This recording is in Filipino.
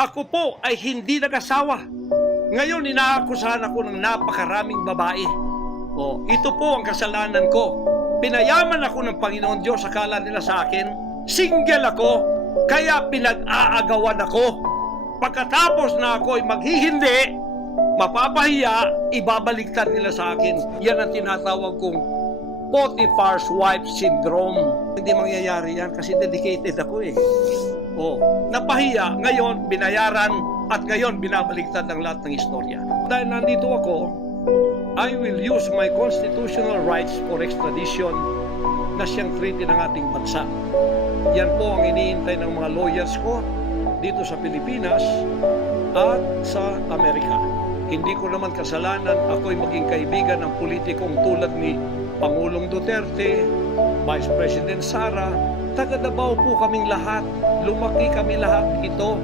Ako po ay hindi nag-asawa. Ngayon, inaakusahan ako ng napakaraming babae. O, ito po ang kasalanan ko. Pinayaman ako ng Panginoon Diyos, akala nila sa akin. Single ako, kaya pinag-aagawan ako. Pagkatapos na ako ay maghihindi, mapapahiya, ibabaliktad nila sa akin. Yan ang tinatawag kong Potiphar's wife syndrome. Hindi mangyayari yan kasi dedicated ako eh. Napahiya, ngayon binayaran at ngayon binabaliktad ang lahat ng istorya. Dahil nandito ako, I will use my constitutional rights for extradition na siyang treaty ng ating bansa. Yan po ang iniintay ng mga lawyers ko dito sa Pilipinas at sa Amerika. Hindi ko naman kasalanan ako'y maging kaibigan ng politikong tulad ni Pangulong Duterte, Vice President Sara. Taga Davao po kaming lahat. Lumaki kami lahat ito